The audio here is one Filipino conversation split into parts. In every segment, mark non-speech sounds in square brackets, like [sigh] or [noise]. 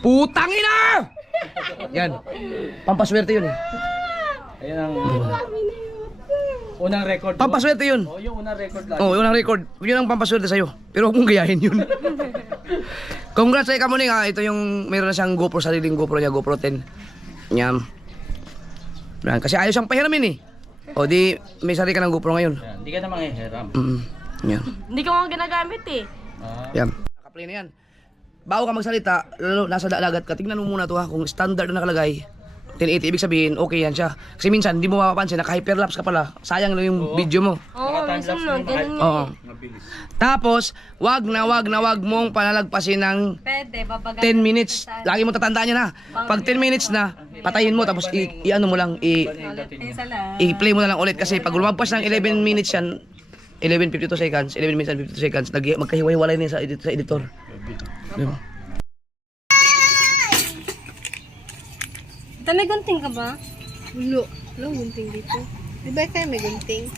Putang ina! Yan. Pampaswerte yun eh. Ayan ang unang record. mo. Pampaswerte yun. Oh, yung unang record lang. Oh, yun ang record. Yun ang pampaswerte sa'yo. Pero huwag mong gayahin yun. [laughs] Congrats sa Kamuning ha. Ito yung meron na siyang GoPro, sariling GoPro niya, GoPro 10. Yan. Yan. Kasi ayaw siyang pahiramin eh. O di, may sarili ka ng GoPro ngayon. Ayan, Hindi ka na manghihiram. Mm. Yan. Hindi ko nga ginagamit eh. Ah, Yan. Nakaplay na yan. Bago ka magsalita, lalo nasa dagat ka, tingnan mo muna to ha, kung standard na nakalagay. 1080, ibig sabihin, okay yan siya. Kasi minsan, hindi mo mapapansin, naka-hyperlapse ka pala. Sayang lang yung Oo. video mo. Oo, minsan na ganun yun. Oo. mabilis. Tapos, wag na wag na wag mong palalagpasin ng Pwede, babagal. 10 minutes. Lagi mo tatandaan yan ha. Pag 10 minutes na, patayin mo tapos i, i- ano mo lang, i, Isa lang. i-play mo na lang ulit kasi pag lumagpas ng 11 minutes yan, 11.52 seconds, 11 minutes and 52 seconds, nag magkahiwa-hiwalay na yun sa, edit, sa editor. Diba? Ito, may gunting ka ba? Ulo. Walang gunting dito. Di ba kayo may gunting?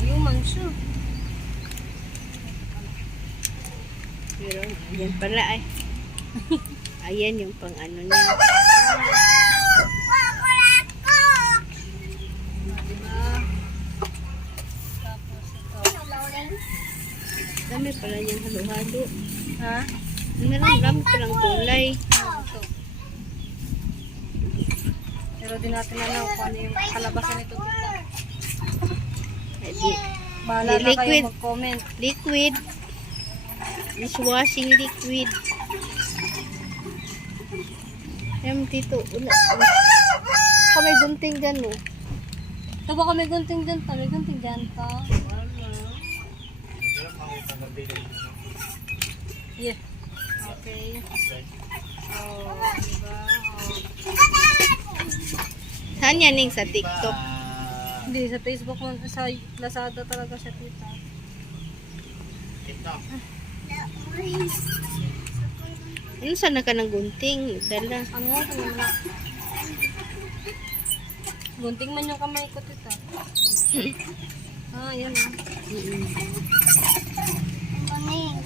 Ayun, manso. Pero, yan pala ay. [laughs] Ayan yung pang ano niya. Pala niyang halo-halo. Ha? Meron dami palang kulay. Pero di natin alam kung ano yung kalabasan nito. di, Bahala na Liquid. kayo mag-comment. liquid. Dishwashing liquid. Ayan, tito. Wala. Ka may gunting dyan, oh. Ito baka may gunting dyan pa. May gunting dyan pa. Yeah. Okay. Oh, diba? Oh. Saan yan, Ning? Sa TikTok? Hindi, sa Facebook mo, sa Lazada talaga siya, tita. Ano sana ka ng gunting? Dala. Ano ano na? Gunting man yung kamay ko, tita. [laughs] ah, yan ah. Maning,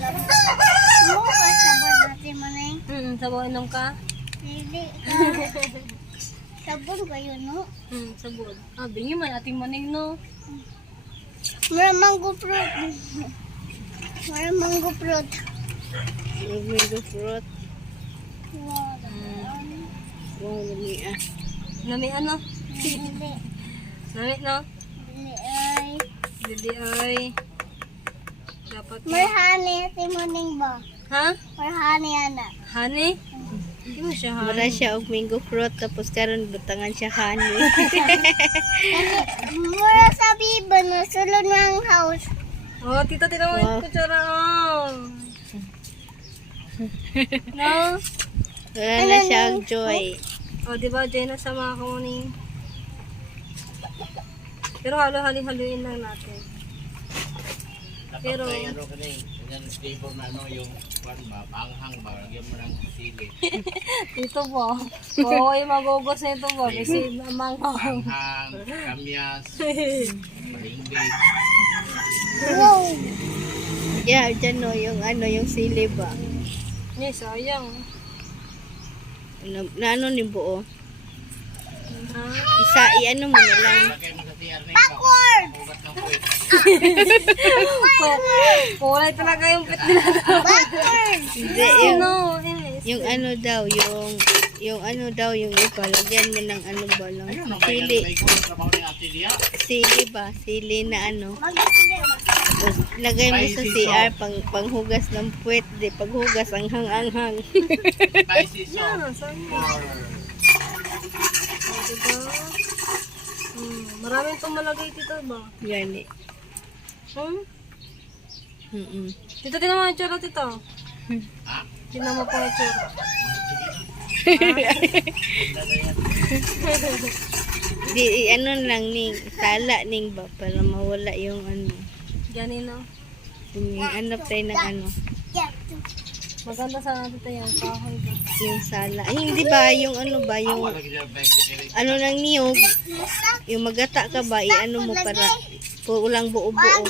mo ka sabon natin maning. Hmm, sabaw inom ka? Hindi ka. Sabon kayo, no? Hmm, sabon. Ah, bingi man ating maning, no? Mara mango fruit. Mara mango fruit. Mango fruit. Wow. Wow, lami ah. Nami ano? Hindi. Nami, no? Hindi ay. Dili ay. Dapat May honey natin maning ba? Ha? May honey ana. Honey? Hindi mo siya honey. Mara siya og mango fruit tapos karon butangan siya honey. Mura sa biba no, sulod ng house. Oh, tita, mo Wow. yung kutsara, oh. no? Wala na siya og joy. Oh, di ba, Jenna, sa mga kamuning. Pero halo-hali-haluin lang natin. Pero, ano ka eh. Yan flavor na ano yung kwan ba, panghang ba, lagyan mo ng sili. [laughs] ito po. Oo, yung magugos na ito po. Kasi manghang. Panghang, kamyas, [laughs] malinggay. Wow. Yeah, dyan no, yung ano, yung sili ba? Eh, sayang. Na, na ano ni buo? Isa, i-ano mo na lang. Backward. Kulay talaga yung pit nila daw. Backward. Hindi, yung, yung ano daw, yung, yung ano daw, yung iba, lagyan mo ng ano ba lang, sili, sili ba, sili na ano, tapos lagay mo sa CR, pang, panghugas ng puwet, di, paghugas, ang hang-ang-hang. Spicy sauce. Ah, sayang. Oh, diba? Maraming tumalagay dito ba? Gani. Hmm? Mm-mm. Tito, tinan mo ang itsura. Ah, Tinan mo po itsura. [laughs] Di, ano lang ning, tala ning ba, para mawala yung ano, Ganino. yung ano tayo ng ano. Maganda sana dito yung kahoy ba? yung sala. Ay, hindi ba, yung ano ba, yung, ano ng niyog, yung magata ka ba, i-ano mo para, po ulang buo-buo.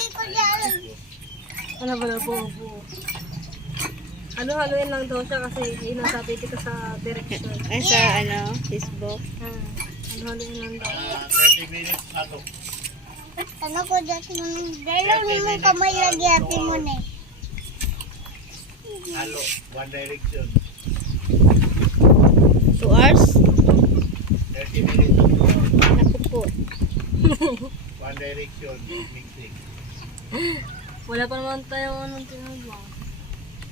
Ano ba na buo-buo? Halo-haloin lang daw siya kasi yun ang sabi dito sa direction. Ay, sa ano, Facebook. Hmm. Halo-haloin lang daw. Ah, 30 minutes ako. Ano ko dyan ni mo kamay lagi ati mo na eh. Halo, one direction. 2 hours? 30 minutes ako. Naku po. One direction, mixing. Wala pa naman tayo anong tinagawa.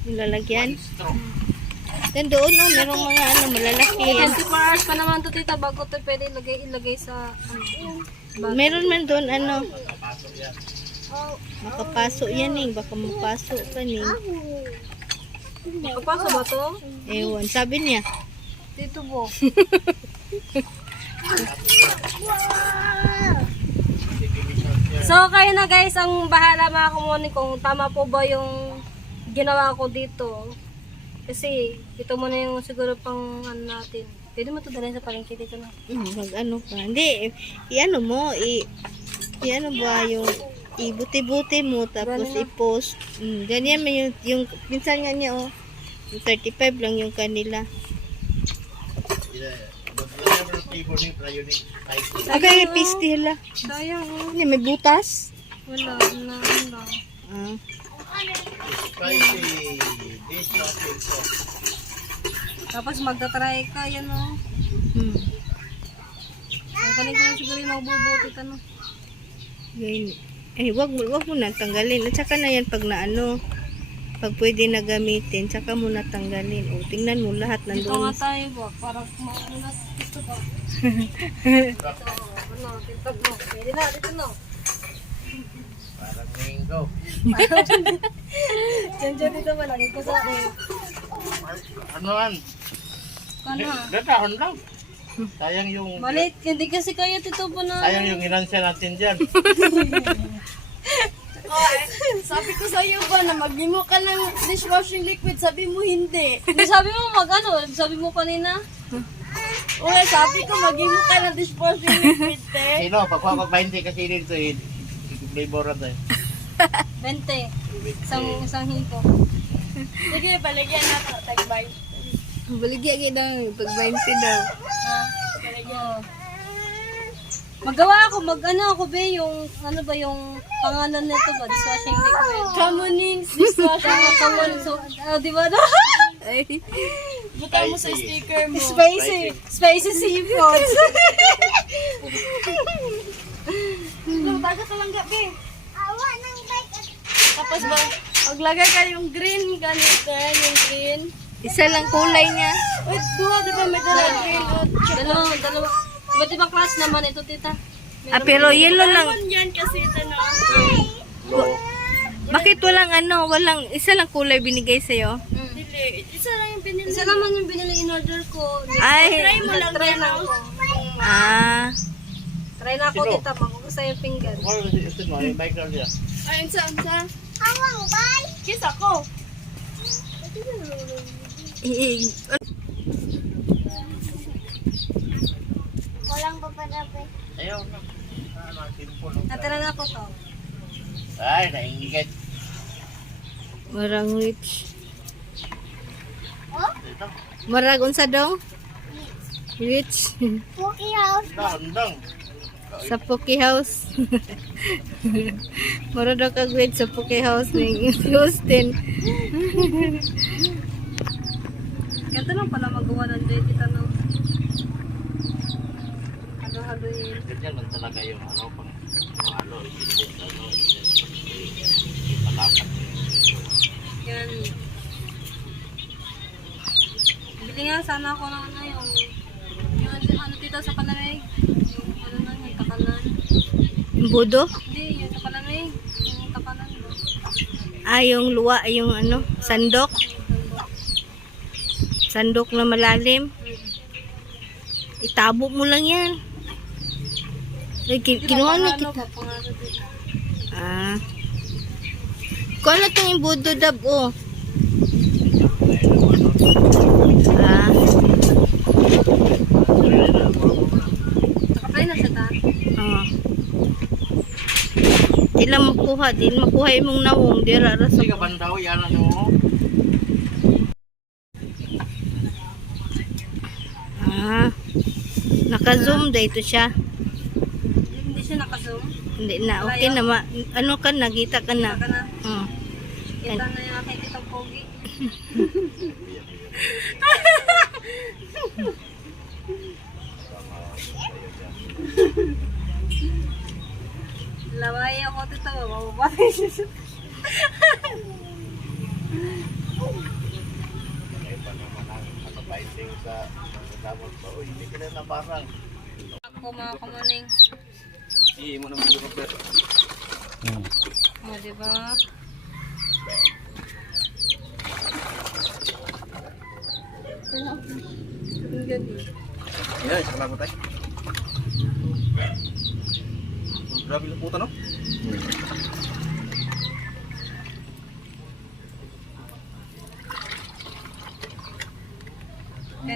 Yung lalagyan. Stroke. Then doon, oh, merong mga ano, malalaki. 24 hours pa naman to tita bago to pwede ilagay, ilagay sa ano. Meron man doon, ano, Pasok yan. makapasok yan eh. Baka mapasok ka eh. Kapasa ba to? Ewan, sabi niya. Dito po. So kayo na guys ang bahala mga kumuni kung tama po ba yung ginawa ko dito. Kasi ito muna yung siguro pang ano natin. Pwede mo to dalhin sa palengke dito na. Hmm, mag ano ka. Hindi, i-ano mo, i, i-ano ba yung ibuti-buti mo tapos i-post. Mm, ganyan man yung, yung, minsan nga niya oh, yung 35 lang yung kanila. Agay, pisti hala. Sayang oh. Hindi, may butas. Wala, wala, wala. Ah. Tapos magta-try ka, yan oh. Hmm. Ang galing ko lang siguro yung mabubuti ka no. Ganyan. Eh, wag mo, wag mo na tanggalin. At saka na yan pag naano, pag pwede na gamitin, saka mo na tanggalin. O, tingnan mo lahat Dito nandoon. nga tayo ba? Parang maano na dito ba? Dito, ano, tintag mo. Pwede na, dito no. Parang mango. Diyan dyan dito ba lagi ko sa akin. Ano yan? Ano? Datahon lang. Sayang yung Malit, hindi kasi kaya tito po na. sayang yung inansya natin dyan. [laughs] Sabi ko sa iyo ba na maglimo ka ng dishwashing liquid, sabi mo hindi. Hindi sabi mo mag ano, sabi mo kanina. Uy, sabi ko maglimo ka ng dishwashing liquid, te. Sino? Pagkuha ko 20 kasi dito eh. Flavor na eh. 20. Isang, isang hiko. Sige, baligyan na ako, tagbay. Baligya kayo daw, pag 20 daw. Ha? Oo. Magawa ako, mag ano ako be, yung, ano ba yung pangalan nito ba, dishwashing liquid. Kamunings dishwashing Ah, come on, so, ah, di ba? [laughs] Buta mo sa sticker mo. Spicy. Spicy seafood. Taga ka lang gabi. Awa ng bike Tapos ba, paglagay ka yung green, ganito, yung green. Isa lang kulay niya. Uy, duha, di ba may dala green? O, dalawa, dalawa. Iba't ibang class naman ito, tita. Ah, pero yellow lang. Yan kasi ito na. Bakit walang ano, walang, isa lang kulay binigay sa'yo? Dili, isa lang yung binili. Isa naman yung binili in order ko. Ay, Try mo lang Try na ako. ah, Try na ako, tita. Makukusa yung pinggan. Ano. Ayun sa, sa, kiss ako. I- Walang papadape. Ayaw na. Lang. Natira na ako to. Ay, naingigit. marang rich. Ito. Marag unsa daw? Rich. Cookie [laughs] house. Dahon-dang. sa Poke House. [laughs] Mara daw ka grade sa Poke House ni Houston. [laughs] Ganito lang pala magawa ng day, tita, no? Halo-haloin. Ganyan lang talaga yung ano, pang ano, isip, ano, palapat. Yan. Bili nga sana ako ng ano yung yung ano, ano dito sa palamig. Yung ano na, yung takalan. Budo? Hindi, yung sa palamig. Yung takalan? Ah, yung luwa, yung ano, sandok. Sandok na malalim. Itabo mo lang yan. Ay, kin- kinuha na Ano kita. dito? Ah. Kung ano itong imbudo dab, oh. Ah. Naka-play na siya ta. Oh. lang makuha din makuha imong nawong dira ra sa Sige bandaw yan ano. ah naka-zoom dito siya Hindi siya naka-zoom. hindi na okay na ma, ano ka nagita ka na Saka na. hmm. Kita na yung aking kitang pogi. Laway ako dito. Mababati siya. Ay pa naman ang sa damot ba. Uy, hindi ka na naparang. Ako mga kamaning. Hindi mo naman yung pero. O, diba? Ang ganda. Yan, isa lang tayo. Grabe lang puta no?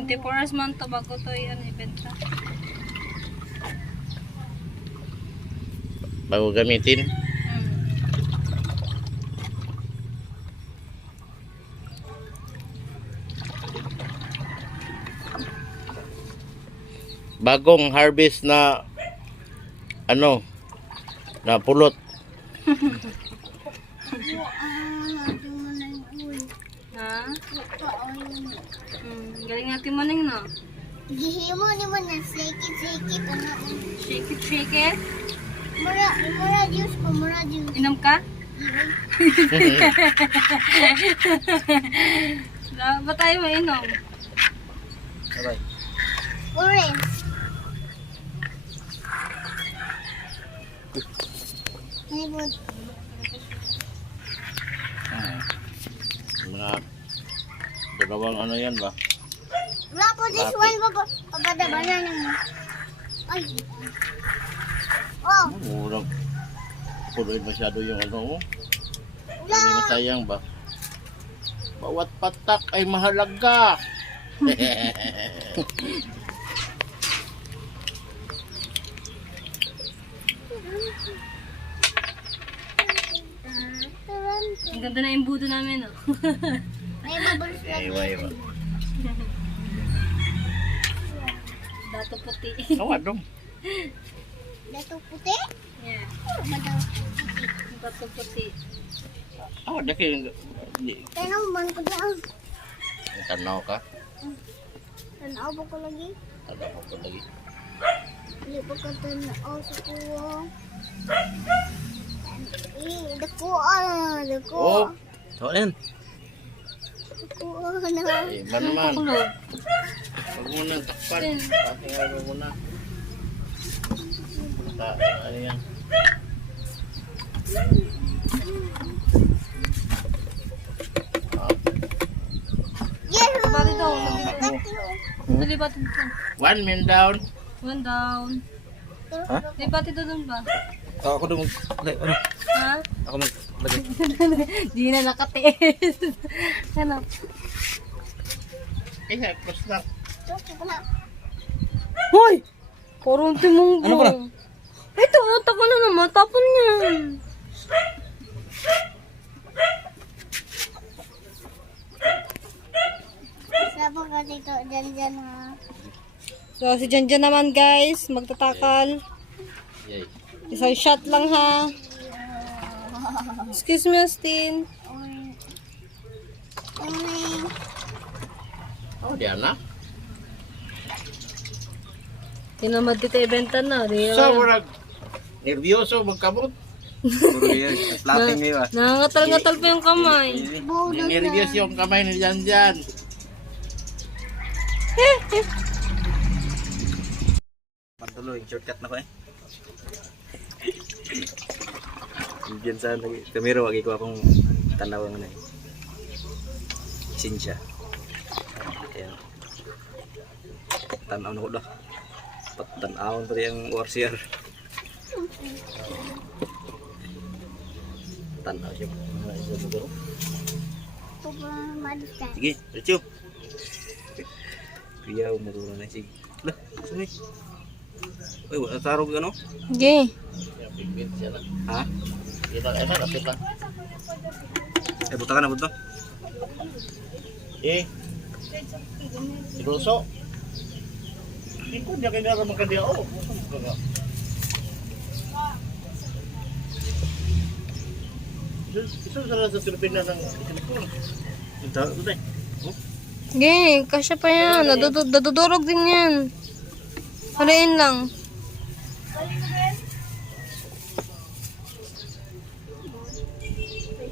24 hours man to bago to yan ibenta. Bago gamitin. Hmm. Bagong harvest na ano na pulot. [laughs] Ha? Galing natin maning no. Gihimo ni mo na siki-siki pa na. Shake it, shake it. Mura, mura juice ko, mura juice. Inom ka? Da, ba tayo mainom? Aray. Orange. Ay, but, Mga dalawang ano yan ba? Wala po this Lapi. one, papa. Papadabana mo. Ay. Oh, Murang puloy masyado yung ano mo. wala. Hindi na sayang ba? Bawat patak ay mahalaga. Ang ganda na yung budo namin, no? May bubbles na. Ay, way Dato puti. Awa dong. [laughs] Dato puti. yeah, Oh, puti. dato puti. Awa daki di Tanong man ko na. tanaw ka. Tanaw ba ko lagi? Tanaw ko lagi. Hindi pa ka tanaw sa kuwa. Eh, dako ah, dako. Oh. Soalin. Dako na. Eh, man man. Huwag mo nang takpan. Pakinggan mo na. Ta, ano yan? Bali daw. Dali ba dito? One man down. One down. Ha? Dito dun ba? Oh, ako dun. Okay, ano? Ha? Ako mag... Lagi. [laughs] Di na nakatiis. ano? Eh, plus lang. Hoy! Kurunti mong Ano pala? Ito, utak ko na naman. Tapon niya. Sabo ka dito, ha. So, si Janjan naman guys, magtatakal. Yay. Isang shot lang ha. Excuse me, Austin. Oy. Oy. Oh, Diana. Tinamad dito ibenta na. Di So, murag... Nervyoso, magkamot. Puro yan. [laughs] Slapping ngayon ah. Nangangatal-ngatal pa yung kamay. Nervyos yung kamay ni Jan Jan. [laughs] Patuloy, shortcut na ko eh. Diyan sa kamero, wagi ko akong tanaw ang ano eh. Sinsya. Ayan. Tanaw na ko daw. Patanawon pa yung warsier. Tanaw siya. Mga isa mo ko. Pupa madista. Sige, Richo. Kuya, umuro na sige. Lah, sumay. Uy, wala tarog ano? Okay. Ha? Ito, ito, lapit lang. Eh, buta ka na, buta. Eh. Siluso. Ikaw niya kaya naman magkadiya. Oh, puso ka. Isa sa lang sa Pilipinas ang cellphone. Ito, ito, eh. Gay, kasya pa yan. Nadudurog din yan. Haliin lang.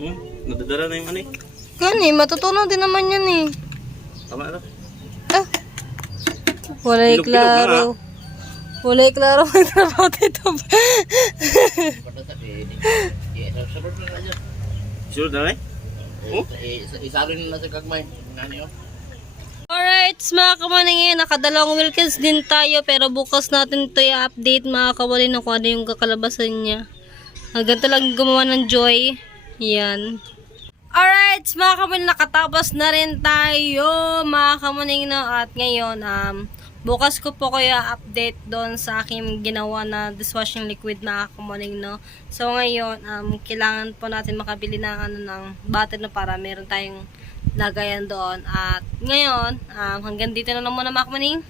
Hmm? Nadadara na yung ano eh. Gani, matutunaw din naman yan eh. Tama na. Ah. Walay Bilog-bilog klaro. Walay klaro [laughs] ang trabaho dito. Eh, sunod na lang. Sure na eh? Eh, isa- Isarin na sa gagmay. Ngani oh. Alright, mga kamaningin, nakadalawang Wilkins din tayo pero bukas natin ito i-update mga kawalin kung ano yung kakalabasan niya. Ganito lang gumawa ng joy. Yan. Alright, mga kamuning, nakatapos na rin tayo, mga kamuning, no? At ngayon, um, bukas ko po kayo update doon sa aking ginawa na dishwashing liquid, mga kamuning, no? So, ngayon, um, kailangan po natin makabili ng, ano, ng battery na para meron tayong lagayan doon. At ngayon, um, hanggang dito na lang muna, mga kamuning.